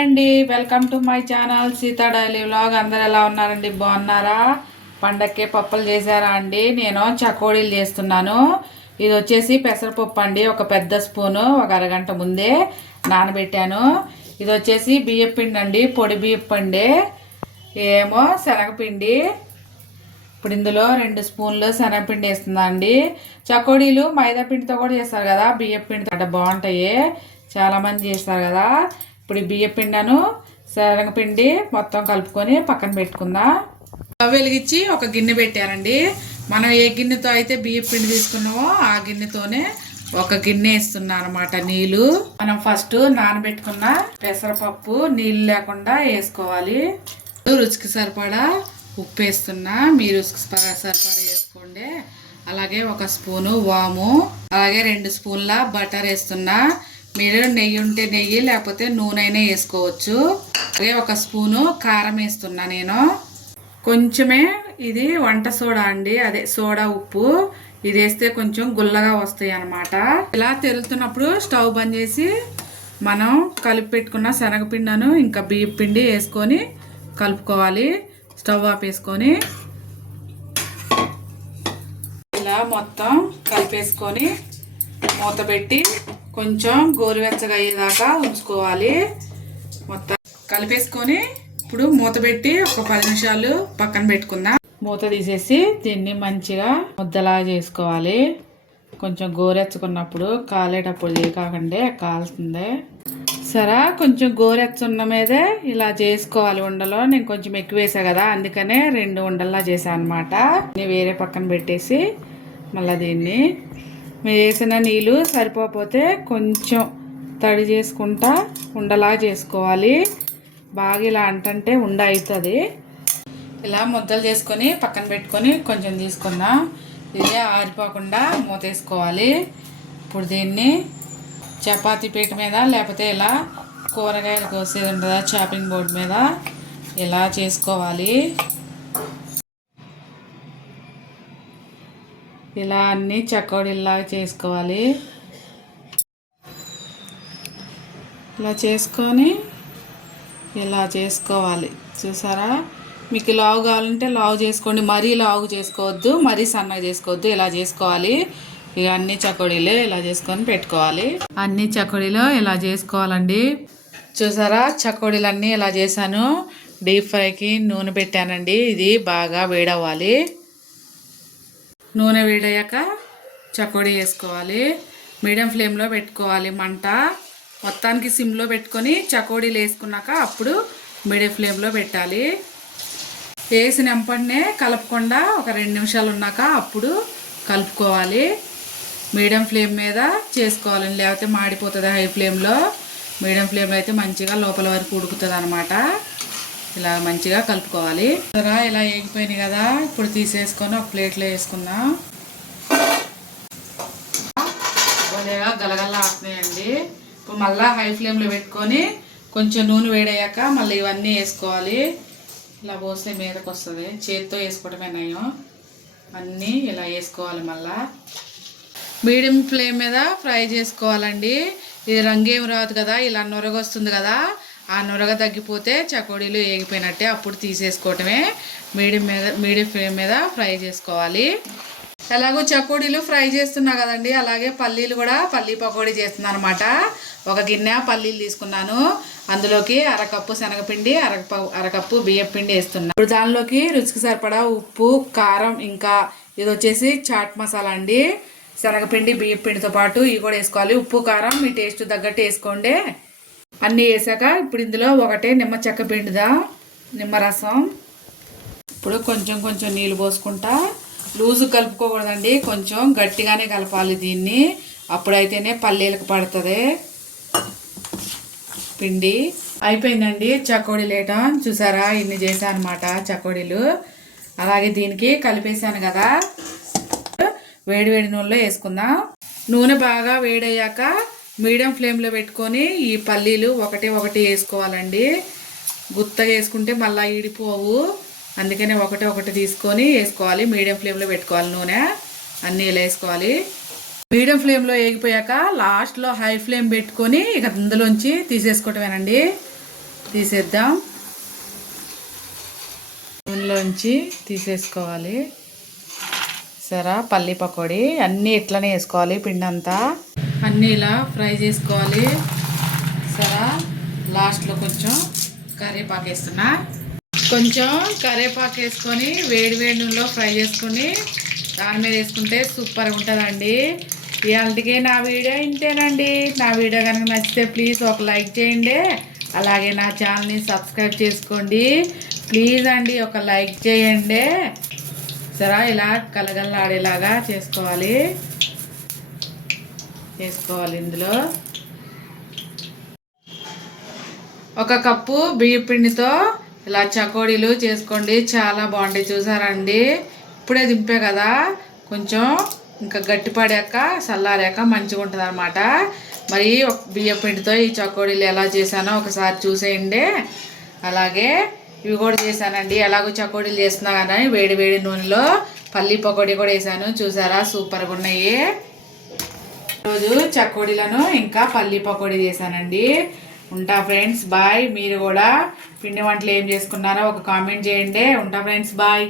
అండి, welcome to my channel Sita daily vlog. అందరు ఎలా ఉన్నారండి? బాగున్నారా? పండక్కే పప్పులు చేశారా అండి? నేను చకోడీలు చేస్తున్నాను. ఇది వచ్చేసి పెసరపప్పు అండి. ఒక పెద్ద స్పూను ఒక అరగంట ముందే నానబెట్టాను. ఇది వచ్చేసి బియ్యపిండి అండి, పొడి బియ్యపిండి. ఏమో శనగపిండి. ఇప్పుడు ఇందులో 2 స్పూన్లు శనగపిండి వేస్తుందా అండి. చకోడీలు మైదా పిండితో కూడా చేస్తారు కదా, బియ్యపిండితో అంటే బాగుంటాయి. చాలామంది చేస్తారు కదా. ఇప్పుడు ఈ బియ్యపిండిను శనగపిండి మొత్తం కలుపుకొని పక్కన పెట్టుకుందాం. స్టవ్ వెలిగించి ఒక గిన్నె పెట్టారండి. మనం ఏ గిన్నెతో అయితే బియ్యపిండి తీసుకున్నామో ఆ గిన్నెతోనే ఒక గిన్నె వేస్తున్నా అనమాట నీళ్ళు. మనం ఫస్ట్ నానబెట్టుకున్న పెసరపప్పు నీళ్ళు లేకుండా వేసుకోవాలి. రుచికి సరిపడా ఉప్పు వేస్తున్నా, మీరు రుచికి సరిపడా వేసుకోండి. అలాగే 1 స్పూను వాము, అలాగే 2 స్పూన్ల బటర్ వేస్తున్నా. మీరు నెయ్యి ఉంటే నెయ్యి, లేకపోతే నూనె అయినా వేసుకోవచ్చు. అలాగే 1 స్పూను కారం వేస్తున్నా నేను. కొంచెమే ఇది వంట సోడా అండి, అదే సోడా ఉప్పు. ఇది వేస్తే కొంచెం గుల్లగా వస్తాయి అన్నమాట. ఇలా తెరుతున్నప్పుడు స్టవ్ బంద్ చేసి మనం కలిపి పెట్టుకున్న శనగపిండిను ఇంకా బియ్యం పిండి వేసుకొని కలుపుకోవాలి. స్టవ్ ఆపేసుకొని ఇలా మొత్తం కలిపేసుకొని మూత పెట్టి కొంచెం గోరువెచ్చగా అయ్యేదాకా ఉంచుకోవాలి. మొత్తం కలిపేసుకొని ఇప్పుడు మూత పెట్టి ఒక 10 నిమిషాలు పక్కన పెట్టుకుందాం. మూత తీసేసి దీన్ని మంచిగా ముద్దలా చేసుకోవాలి. కొంచెం గోరెచ్చుకున్నప్పుడు కాలేటప్పుడు కాకండి, కాలుతుంది. సరే, కొంచెం గోరెచ్చున్న మీదే ఇలా చేసుకోవాలి ఉండలో. నేను కొంచెం ఎక్కువ వేసా కదా, అందుకనే 2 ఉండల్లా చేశాను అనమాట. వేరే పక్కన పెట్టేసి మళ్ళీ దీన్ని మీరు వేసిన నీళ్ళు సరిపోతే కొంచెం తడి చేసుకుంటా ఉండలా చేసుకోవాలి. బాగా ఇలా అంటే ఉండ అవుతుంది. ఇలా ముద్దలు చేసుకొని పక్కన పెట్టుకొని కొంచెం తీసుకుందాం. ఇది ఆరిపోకుండా మూత వేసుకోవాలి. ఇప్పుడు దీన్ని చపాతీ పీట మీద, లేకపోతే ఇలా కూరగాయలు కోసేది ఉంటుందా చాపింగ్ బోర్డు మీద, ఇలా చేసుకోవాలి. ఇలా అన్నీ చకోడీలాగా చేసుకోవాలి. ఇలా చేసుకొని ఇలా చేసుకోవాలి. చూసారా? మీకు లావు కావాలంటే లావు చేసుకోండి, మరీ లావు చేసుకోవద్దు, మరీ సన్నగా చేసుకోవద్దు. ఇలా చేసుకోవాలి. ఇక అన్ని చకోడీలు ఇలా చేసుకొని పెట్టుకోవాలి. అన్ని చకోడీలు ఇలా చేసుకోవాలండి. చూసారా? చకోడీలు అన్నీ ఇలా చేశాను. డీప్ ఫ్రైకి నూనె పెట్టానండి. ఇది బాగా వేడవ్వాలి. నూనె వేడయ్యాక చకోడీ వేసుకోవాలి. మీడియం ఫ్లేమ్లో పెట్టుకోవాలి మంట. మొత్తానికి సిమ్లో పెట్టుకొని చకోడీలు వేసుకున్నాక అప్పుడు మీడియం ఫ్లేమ్లో పెట్టాలి. వేసిన వెంటనే కలపకుండా ఒక 2 నిమిషాలు ఉన్నాక అప్పుడు కలుపుకోవాలి. మీడియం ఫ్లేమ్ మీద చేసుకోవాలి, లేకపోతే మాడిపోతుంది. హై ఫ్లేమ్లో, మీడియం ఫ్లేమ్లో అయితే మంచిగా లోపల వరకు ఉడుకుతుంది అనమాట. ఇలా మంచిగా కలుపుకోవాలి. ఇలా వేగిపోయినాయి కదా, ఇప్పుడు తీసేసుకొని ఒక ప్లేట్లో వేసుకుందాం. భలేగా గలగల్లా ఆడుతున్నాయండి. ఇప్పుడు మళ్ళీ హై ఫ్లేమ్లో పెట్టుకొని కొంచెం నూనె వేడయ్యాక మళ్ళీ ఇవన్నీ వేసుకోవాలి. ఇలా పోస్తే మీదకి వస్తుంది. చేతితో వేసుకోవటమే నయం. అన్నీ ఇలా వేసుకోవాలి. మళ్ళా మీడియం ఫ్లేమ్ మీద ఫ్రై చేసుకోవాలండి. ఇది రంగేం రాదు కదా, ఇలా నొరగ వస్తుంది కదా, ఆ నొరగ తగ్గిపోతే చకోడీలు వేగిపోయినట్టే. అప్పుడు తీసేసుకోవటమే. మీడియం ఫ్లేమ్ మీద ఫ్రై చేసుకోవాలి. ఎలాగో చకోడీలు ఫ్రై చేస్తున్నా కదండి, అలాగే పల్లీలు కూడా పల్లీ పకోడీ చేస్తున్నాను అనమాట. ఒక గిన్నె పల్లీలు తీసుకున్నాను. అందులోకి 1 కప్పు శనగపిండి, అరకప్పు బియ్యం పిండి వేస్తున్నాను. ఇప్పుడు దానిలోకి రుచికి సరిపడా ఉప్పు, కారం, ఇంకా ఇది వచ్చేసి చాట్ మసాలా అండి. శనగపిండి బియ్యం పిండితో పాటు ఇవి కూడా వేసుకోవాలి. ఉప్పు, కారం మీ టేస్ట్ తగ్గట్టు వేసుకోండి. అన్నీ వేసాక ఇప్పుడు ఇందులో ఒకటే నిమ్మ చెక్క పిండిదా, నిమ్మరసం. ఇప్పుడు కొంచెం కొంచెం నీళ్ళు పోసుకుంటా. లూజు కలుపుకోకూడదండి, కొంచెం గట్టిగానే కలపాలి దీన్ని. అప్పుడైతేనే పల్లీలకు పడుతుంది పిండి. అయిపోయిందండి చకోడీలు వేయటం. చూసారా? ఇన్ని చేశాను అనమాట చకోడీలు. అలాగే దీనికి కలిపేసాను కదా, వేడి వేడి నూనెలో వేసుకుందాం. నూనె బాగా వేడయ్యాక మీడియం ఫ్లేమ్లో పెట్టుకొని ఈ పల్లీలు ఒకటి వేసుకోవాలండి. గుత్తగా వేసుకుంటే మళ్ళీ ఈడిపోవు, అందుకనే ఒకటి తీసుకొని వేసుకోవాలి. మీడియం ఫ్లేమ్లో పెట్టుకోవాలి నూనె. అన్నీ ఇలా వేసుకోవాలి. మీడియం ఫ్లేమ్లో వేగిపోయాక లాస్ట్లో హై ఫ్లేమ్ పెట్టుకొని ఇక అందులోంచి తీసేసుకోవటమేనండి. తీసేద్దాం. నూనెలోంచి తీసేసుకోవాలి. సరే పల్లి పకోడీ అన్నీ ఇట్లనే వేసుకోవాలి. పిండి అంతా అన్నీ ఇలా ఫ్రై చేసుకోవాలి. సరే లాస్ట్లో కొంచెం కరివేపాకు వేస్తున్నా. కొంచెం కరివేపాకు వేసుకొని వేడి వేడి నూనెలో ఫ్రై చేసుకొని దాని మీద వేసుకుంటే సూపర్గా ఉంటుందండి. ఇవాళకి నా వీడియో ఇంతేనండి. నా వీడియో కనుక నచ్చితే ప్లీజ్ ఒక లైక్ చేయండి. అలాగే నా ఛానల్ని సబ్స్క్రైబ్ చేసుకోండి ప్లీజ్ అండి. ఒక లైక్ చేయండి. సరే ఇలా కలగల్లాడేలాగా చేసుకోవాలి. ఇందులో 1 కప్పు బియ్యం పిండితో ఇలా చకోడీలు చేసుకోండి. చాలా బాగుంటాయి. చూసారండి, ఇప్పుడే దింపే కదా, కొంచెం ఇంకా గట్టిపడాక చల్లారాక మంచిగా ఉంటుంది అనమాట. మరి బియ్యం పిండితో ఈ చకోడీలు ఎలా చేశానో ఒకసారి చూసేయండి. అలాగే ఇవి కూడా చేశానండి. ఎలాగో చకోడీలు చేస్తున్నా కానీ వేడి వేడి నూనెలో పల్లి పకోడీ కూడా వేసాను. చూసారా, సూపర్గా ఉన్నాయి. రోజు చకోడీలను ఇంకా పల్లి పకోడీ చేశానండి. ఉంటా ఫ్రెండ్స్, బాయ్. మీరు కూడా పిండి వంటలు ఏం చేసుకున్నారో ఒక కామెంట్ చేయండి. ఉంటా ఫ్రెండ్స్, బాయ్.